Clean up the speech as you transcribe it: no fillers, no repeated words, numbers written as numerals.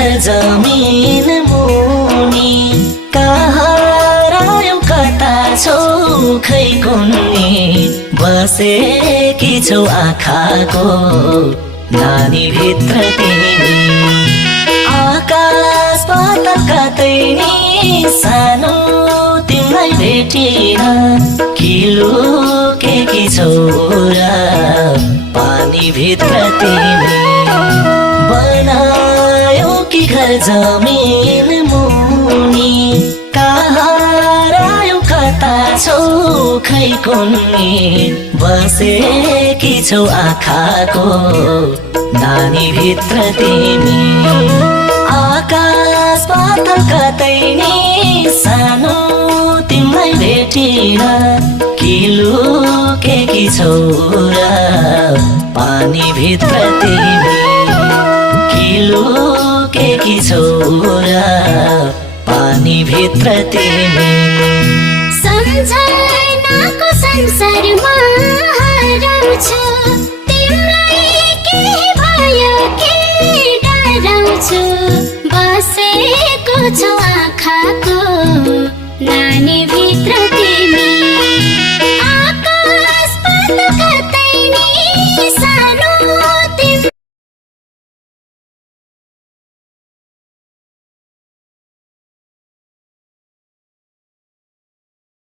घर जमिन मुनि कहाँ रह्यौ कता छौ खै कुन्नी बसेकी छौ आँखाको नानी भित्र तिमी आकाश पाताल कतै नि सानो तिमीलाई भेटिन लुकेकी छौ र पानी भित्र तिमी बनायौ कि घर जमिन मुनि कहाँ रह्यौ कता छौ खै कुन्नी बसेकी छौ आँखाको नानी भित्र तिमी आकाश पाताल कतै नि सानो तिमीलाई भेटिन लुकेकी छौ र पानी भित्र तिमी लुकेकी छौ र पानी भित्र तिमी सम्झनाको संसारमा हराउँछु तिमीलाई के भयो के डराउँछु बसेको छौ आँखाको नानी